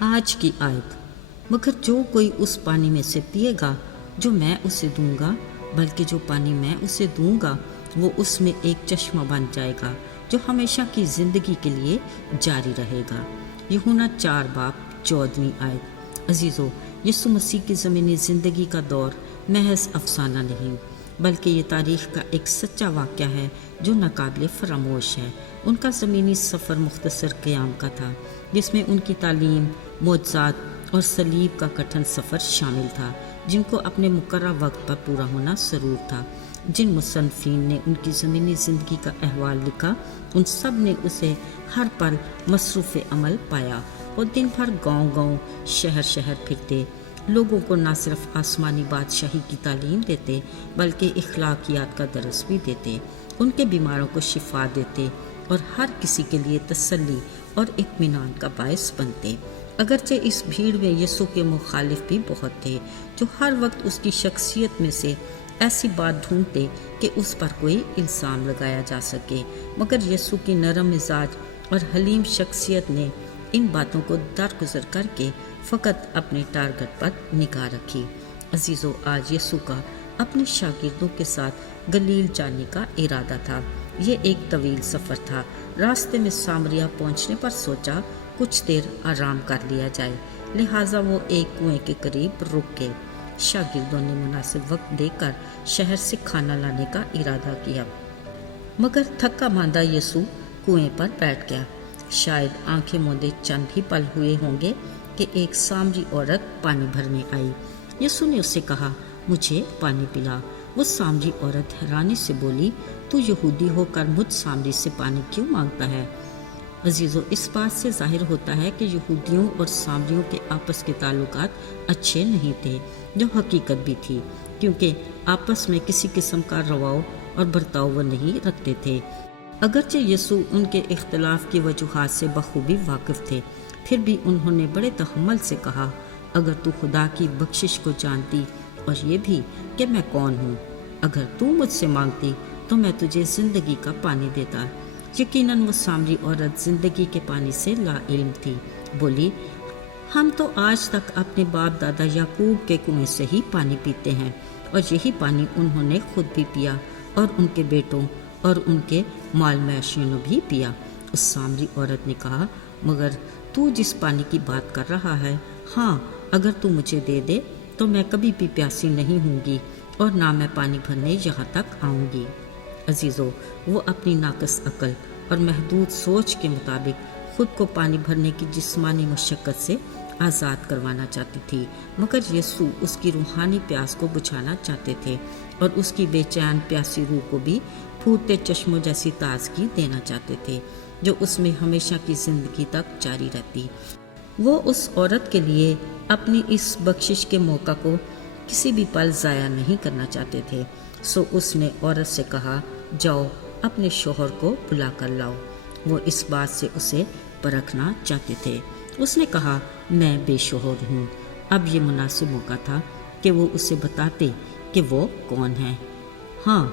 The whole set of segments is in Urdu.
آج کی آیت: مگر جو کوئی اس پانی میں سے پیے گا جو میں اسے دوں گا، بلکہ جو پانی میں اسے دوں گا وہ اس میں ایک چشمہ بن جائے گا جو ہمیشہ کی زندگی کے لیے جاری رہے گا۔ یوحنا 4:14 آیت۔ عزیزو، یسوع مسیح کی زمینی زندگی کا دور محض افسانہ نہیں، بلکہ یہ تاریخ کا ایک سچا واقعہ ہے جو ناقابل فراموش ہے۔ ان کا زمینی سفر مختصر قیام کا تھا، جس میں ان کی تعلیم، معجزات اور صلیب کا کٹھن سفر شامل تھا، جن کو اپنے مقررہ وقت پر پورا ہونا ضرور تھا۔ جن مصنفین نے ان کی زمینی زندگی کا احوال لکھا، ان سب نے اسے ہر پل مصروف عمل پایا اور دن بھر گاؤں گاؤں، شہر شہر پھرتے، لوگوں کو نہ صرف آسمانی بادشاہی کی تعلیم دیتے بلکہ اخلاقیات کا درس بھی دیتے، ان کے بیماروں کو شفا دیتے اور ہر کسی کے لیے تسلی اور اطمینان کا باعث بنتے۔ اگرچہ اس بھیڑ میں یسوع کے مخالف بھی بہت تھے، جو ہر وقت اس کی شخصیت میں سے ایسی بات ڈھونڈتے کہ اس پر کوئی الزام لگایا جا سکے، مگر یسوع کی نرم مزاج اور حلیم شخصیت نے ان باتوں کو درگزر کر کے فقط اپنے ٹارگٹ پر نگاہ رکھی۔ عزیزو، آج یسوع کا اپنے شاگردوں کے ساتھ گلیل جانے کا ارادہ تھا۔ یہ ایک طویل سفر تھا۔ راستے میں سامریا پہنچنے پر سوچا کچھ دیر آرام کر لیا جائے، لہٰذا وہ ایک کنویں کے قریب رک گئے۔ شاگردوں نے مناسب وقت دے کر شہر سے کھانا لانے کا ارادہ کیا، مگر تھکا ماندہ یسوع کنویں پر بیٹھ گیا۔ شاید آنکھیں موندے چند ہی پل ہوئے ہوں گے کہ ایک سامری عورت پانی بھرنے آئی۔ یسوع نے اس سے کہا، مجھے پانی پلا۔ وہ سامری عورت حیرانی سے بولی، تو یہودی ہو کر مجھ سامری سے پانی کیوں مانگتا ہے؟ عزیزو، اس بات سے ظاہر ہوتا ہے کہ یہودیوں اور سامریوں کے آپس کے تعلقات اچھے نہیں تھے، جو حقیقت بھی تھی، کیونکہ آپس میں کسی قسم کا رواؤ اور برتاؤ وہ نہیں رکھتے تھے۔ اگرچہ یسوع ان کے اختلاف کی وجوہات سے بخوبی واقف تھے، پھر بھی انہوں نے بڑے تحمل سے کہا، اگر تو خدا کی بخشش کو جانتی اور یہ بھی کہ میں کون ہوں، اگر تو مجھ سے مانگتی تو میں تجھے زندگی کا پانی دیتا۔ یقیناً وہ سامری عورت زندگی کے پانی سے لا علم تھی۔ بولی، ہم تو آج تک اپنے باپ دادا یعقوب کے کنویں سے ہی پانی پیتے ہیں، اور یہی پانی انہوں نے خود بھی پیا اور ان کے بیٹوں اور ان کے مال مویشیوں نے بھی پیا۔ اس سامری عورت نے کہا، مگر تو جس پانی کی بات کر رہا ہے، ہاں، اگر تو مجھے دے دے تو میں کبھی بھی پیاسی نہیں ہوں گی اور نہ میں پانی بھرنے یہاں تک آؤں گی۔ عزیزو، وہ اپنی ناقص عقل اور محدود سوچ کے مطابق خود کو پانی بھرنے کی جسمانی مشقت سے آزاد کروانا چاہتی تھی، مگر یسوع اس کی روحانی پیاس کو بجھانا چاہتے تھے اور اس کی بے چین پیاسی روح کو بھی پھوٹتے چشموں جیسی تازگی دینا چاہتے تھے، جو اس میں ہمیشہ کی زندگی تک جاری رہتی۔ وہ اس عورت کے لیے اپنی اس بخشش کے موقع کو کسی بھی پل ضائع نہیں کرنا چاہتے تھے، سو اس نے عورت سے کہا، جاؤ اپنے شوہر کو بلا کر لاؤ۔ وہ اس بات سے اسے پرکھنا چاہتے تھے۔ اس نے کہا، میں بے شوہر ہوں۔ اب یہ مناسب موقع تھا کہ وہ اسے بتاتے کہ وہ کون ہے۔ ہاں،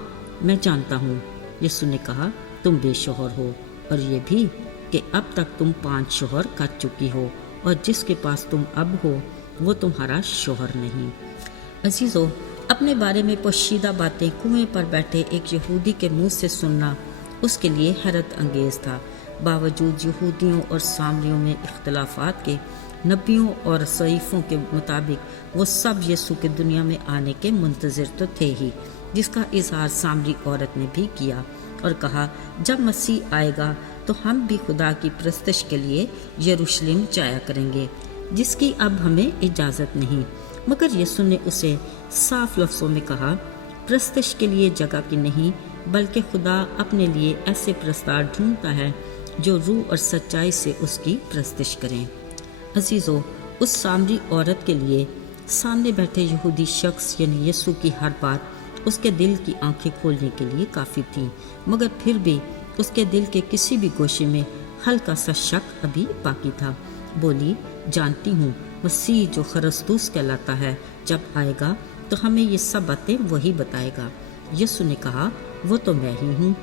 میں جانتا ہوں، یسوع نے کہا، تم بے شوہر ہو، اور یہ بھی کہ اب تک تم 5 شوہر کر چکی ہو، اور جس کے پاس تم اب ہو وہ تمہارا شوہر نہیں۔ عزیزو، اپنے بارے میں پوشیدہ باتیں کنویں پر بیٹھے ایک یہودی کے منہ سے سننا اس کے لیے حیرت انگیز تھا۔ باوجود یہودیوں اور سامریوں میں اختلافات کے، نبیوں اور ضعیفوں کے مطابق وہ سب یسوع کے دنیا میں آنے کے منتظر تو تھے ہی، جس کا اظہار سامری عورت نے بھی کیا اور کہا، جب مسیح آئے گا تو ہم بھی خدا کی پرستش کے لیے یروشلم جایا کریں گے، جس کی اب ہمیں اجازت نہیں۔ مگر یسوع نے اسے صاف لفظوں میں کہا، پرستش کے لیے جگہ کی نہیں، بلکہ خدا اپنے لیے ایسے پرستار ڈھونڈتا ہے جو روح اور سچائی سے اس کی پرستش کریں۔ عزیزو، اس سامری عورت کے لیے سامنے بیٹھے یہودی شخص یعنی یسوع کی ہر بات اس کے دل کی آنکھیں کھولنے کے لیے کافی تھی، مگر پھر بھی اس کے دل کے کسی بھی گوشے میں ہلکا سا شک ابھی باقی تھا۔ بولی، جانتی ہوں، مسیح جو خرستوس کہلاتا ہے جب آئے گا تو ہمیں یہ سب باتیں وہی بتائے گا۔ یسوع نے کہا، وہ تو میں ہی ہوں۔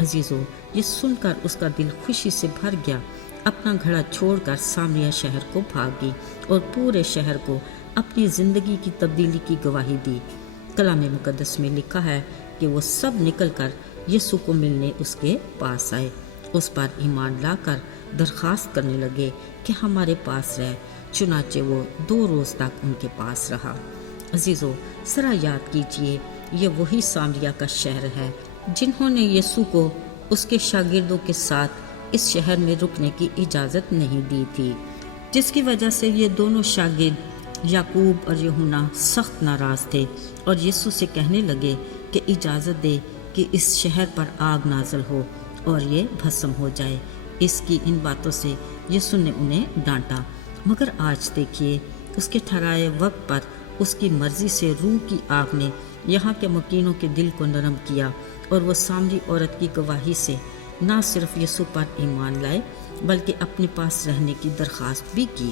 عزیزو، یہ سن کر اس کا دل خوشی سے بھر گیا اپنا گھڑا چھوڑ کر سامریہ شہر کو بھاگی اور پورے شہر کو اپنی زندگی کی تبدیلی کی گواہی دی۔ کلام مقدس میں لکھا ہے کہ وہ سب نکل کر یسوع کو ملنے اس کے پاس آئے، اس پر ایمان لا کر درخواست کرنے لگے کہ ہمارے پاس رہ۔ چنانچہ وہ 2 روز تک ان کے پاس رہا۔ عزیزو، ذرا یاد کیجئے، یہ وہی سامریہ کا شہر ہے جنہوں نے یسوع کو اس کے شاگردوں کے ساتھ اس شہر میں رکنے کی اجازت نہیں دی تھی، جس کی وجہ سے یہ دونوں شاگرد یعقوب اور یوحنا سخت ناراض تھے اور یسوع سے کہنے لگے کہ اجازت دے کہ اس شہر پر آگ نازل ہو اور یہ بھسم ہو جائے۔ اس کی ان باتوں سے یسوع نے انہیں ڈانٹا، مگر آج دیکھیے اس کے ٹھہرائے وقت پر اس کی مرضی سے روح کی آگ نے یہاں کے مکینوں کے دل کو نرم کیا اور وہ سامری عورت کی گواہی سے نہ صرف یسوع پر ایمان لائے بلکہ اپنے پاس رہنے کی درخواست بھی کی۔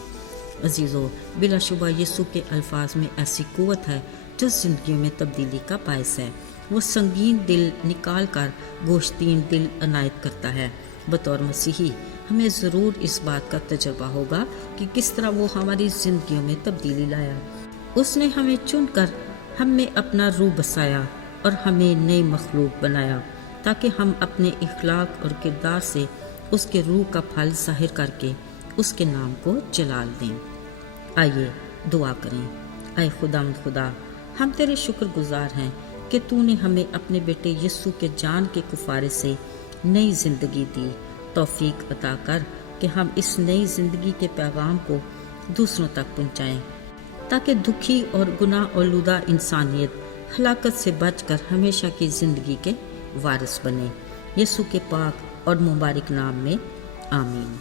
عزیزو، بلا شبہ یسوع کے الفاظ میں ایسی قوت ہے جو زندگیوں میں تبدیلی کا باعث ہے۔ وہ سنگین دل نکال کر گوشتین دل عنایت کرتا ہے۔ بطور مسیحی ہمیں ضرور اس بات کا تجربہ ہوگا کہ کس طرح وہ ہماری زندگیوں میں تبدیلی لایا۔ اس نے ہمیں چن کر ہم میں اپنا روح بسایا اور ہمیں نئی مخلوق بنایا تاکہ ہم اپنے اخلاق اور کردار سے اس کے روح کا پھل ظاہر کر کے اس کے نام کو جلال دیں۔ آئیے دعا کریں۔ اے خدا، ہم تیرے شکر گزار ہیں کہ تو نے ہمیں اپنے بیٹے یسوع کے جان کے کفارے سے نئی زندگی دی۔ توفیق عطا کر کہ ہم اس نئی زندگی کے پیغام کو دوسروں تک پہنچائیں تاکہ دکھی اور گناہ آلودہ انسانیت ہلاکت سے بچ کر ہمیشہ کی زندگی کے وارث بنے۔ یسوع کے پاک اور مبارک نام میں آمین۔